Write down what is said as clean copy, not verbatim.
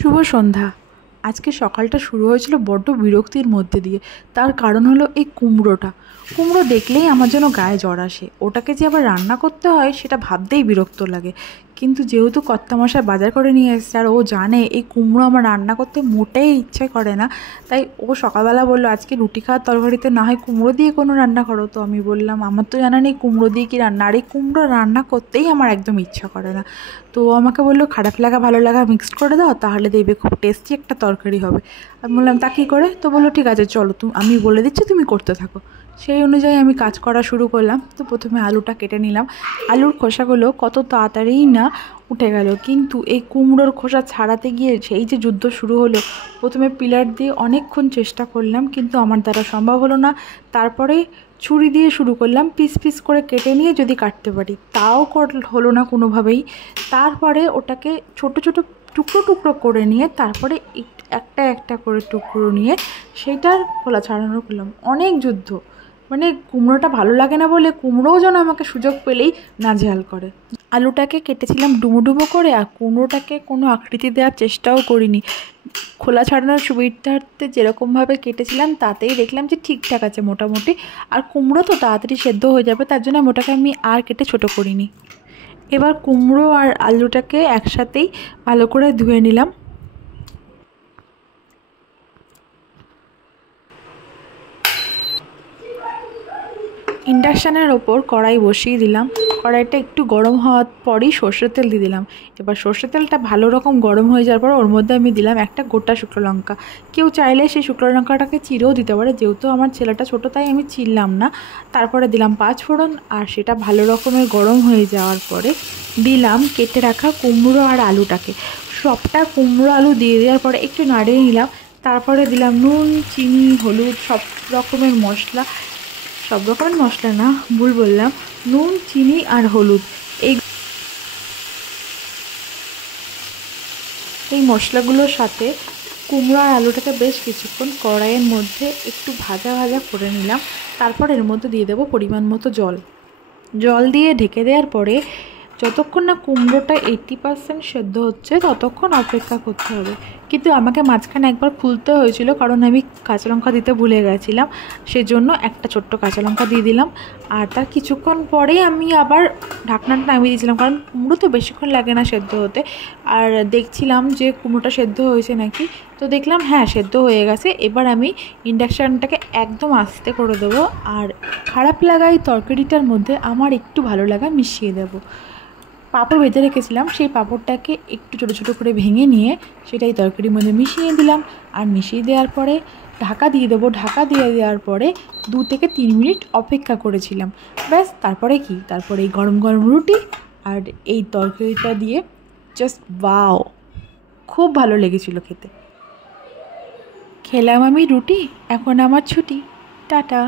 শুভ সন্ধ্যা। আজকে সকালটা শুরু হয়েছিল বড্ড বিরক্তির মধ্যে দিয়ে। তার কারণ হলো এই কুমড়োটা। কুমড়ো দেখলেই আমার যেন গায়ে জ্বর আসে। ওটাকে যে আবার রান্না করতে হয় সেটা ভাবতেই বিরক্ত লাগে। কিন্তু যেহেতু কর্তামশাই বাজার করে নিয়ে এসেছে আর ও জানে এই কুমড়ো আমার রান্না করতে মোটেই ইচ্ছে করে না, তাই ও সকালবেলা বললো আজকে রুটি খাওয়ার তরকারিতে না হয় কুমড়ো দিয়ে কোনো রান্না করো। তো আমি বললাম আমার তো জানা নেই কুমড়ো দিয়ে কি রান্না, আর এই কুমড়ো রান্না করতেই আমার একদম ইচ্ছা করে না। তো ও আমাকে বললো খারাপ লাগা ভালো লাগা মিক্সড করে দাও, তাহলে দেখবে খুব টেস্টি একটা তরকারি হবে। আমি বললাম তা কী করে? তো বললো ঠিক আছে চলো, আমি বলে দিচ্ছি তুমি করতে থাকো। সেই অনুযায়ী আমি কাজ করা শুরু করলাম। তো প্রথমে আলুটা কেটে নিলাম। আলুর খোসাগুলো কত তাড়াতাড়িই না উঠে গেল, কিন্তু এই কুমড়োর খোসা ছাড়াতে গিয়ে সেই যে যুদ্ধ শুরু হলো। প্রথমে পিলার দিয়ে অনেকক্ষণ চেষ্টা করলাম, কিন্তু আমার দ্বারা সম্ভব হলো না। তারপরে ছুরি দিয়ে শুরু করলাম, পিস পিস করে কেটে নিয়ে যদি কাটতে পারি, তাও হলো না কোনোভাবেই। তারপরে ওটাকে ছোট ছোট টুকরো টুকরো করে নিয়ে তারপরে একটা একটা করে টুকরো নিয়ে সেইটার খোলা ছাড়ানো করলাম। অনেক যুদ্ধ, মানে কুমড়োটা ভালো লাগে না বলে কুমড়োও যেন আমাকে সুযোগ পেলেই নাজেহাল করে। আলুটাকে কেটেছিলাম ডুমো ডুমো করে, আর কুমড়োটাকে কোনো আকৃতি দেওয়ার চেষ্টাও করিনি। খোলা ছাড়ানোর সুবিধার্থে যেরকমভাবে কেটেছিলাম তাতেই দেখলাম যে ঠিকঠাক আছে মোটামুটি। আর কুমড়ো তো তাড়াতাড়ি সেদ্ধ হয়ে যাবে, তার জন্য ওটাকে আমি আর কেটে ছোটো করিনি। এবার কুমড়ো আর আলুটাকে একসাথেই ভালো করে ধুয়ে নিলাম। ইন্ডাকশানের ওপর কড়াই বসিয়ে দিলাম। কড়াইটা একটু গরম হওয়ার পরই সর্ষের তেল দিয়ে দিলাম। এবার সর্ষের তেলটা ভালো রকম গরম হয়ে যাওয়ার পর ওর মধ্যে আমি দিলাম একটা গোটা শুকনো লঙ্কা। কেউ চাইলে সেই শুকনো লঙ্কাটাকে চিরেও দিতে পারে, যেহেতু আমার ছেলেটা ছোটো তাই আমি চিরলাম না। তারপরে দিলাম 5 ফোড়ন, আর সেটা ভালো রকমের গরম হয়ে যাওয়ার পরে দিলাম কেটে রাখা কুমড়ো আর আলুটাকে। সবটা কুমড়ো আলু দিয়ে দেওয়ার পরে একটু নাড়িয়ে নিলাম। তারপরে দিলাম নুন, চিনি, হলুদ, সব রকমের মশলা। সব রকমের মশলা না, ভুল বললাম, নুন, চিনি আর হলুদ। এই মশলাগুলোর সাথে কুমড়ো আর আলুটাকে বেশ কিছুক্ষণ কড়াইয়ের মধ্যে একটু ভাজা ভাজা করে নিলাম। তারপর এর মধ্যে দিয়ে দেবো পরিমাণ মতো জল। জল দিয়ে ঢেকে দেওয়ার পরে যতক্ষণ না কুমড়োটা 80% সেদ্ধ হচ্ছে ততক্ষণ অপেক্ষা করতে হবে। কিন্তু আমাকে মাঝখানে একবার খুলতে হয়েছিল, কারণ আমি কাঁচা লঙ্কা দিতে ভুলে গেছিলাম। সেজন্য একটা ছোট্ট কাঁচা লঙ্কা দিয়ে দিলাম। আর তার কিছুক্ষণ পরেই আমি আবার ঢাকনাটা নামিয়ে দিয়েছিলাম, কারণ কুমড়ো তো বেশিক্ষণ লাগে না সেদ্ধ হতে। আর দেখছিলাম যে কুমড়োটা সেদ্ধ হয়েছে নাকি, তো দেখলাম হ্যাঁ সেদ্ধ হয়ে গেছে। এবার আমি ইন্ডাকশানটাকে একদম আস্তে করে দেবো, আর খারাপ লাগা এই তরকারিটার মধ্যে আমার একটু ভালো লাগা মিশিয়ে দেবো। পাঁপড় ভেজে রেখেছিলাম, সেই পাঁপড়টাকে একটু ছোটো ছোটো করে ভেঙে নিয়ে সেটাই তরকারির মধ্যে মিশিয়ে দিলাম। আর মিশিয়ে দেওয়ার পরে ঢাকা দিয়ে দেবো। ঢাকা দিয়ে দেওয়ার পরে 2 থেকে 3 মিনিট অপেক্ষা করেছিলাম। ব্যাস, তারপরে কি, তারপরে এই গরম গরম রুটি আর এই তরকারিটা দিয়ে জাস্ট ওয়াও, খুব ভালো লেগেছিল খেতে। খেলাম আমি রুটি, এখন আমার ছুটি, টাটা।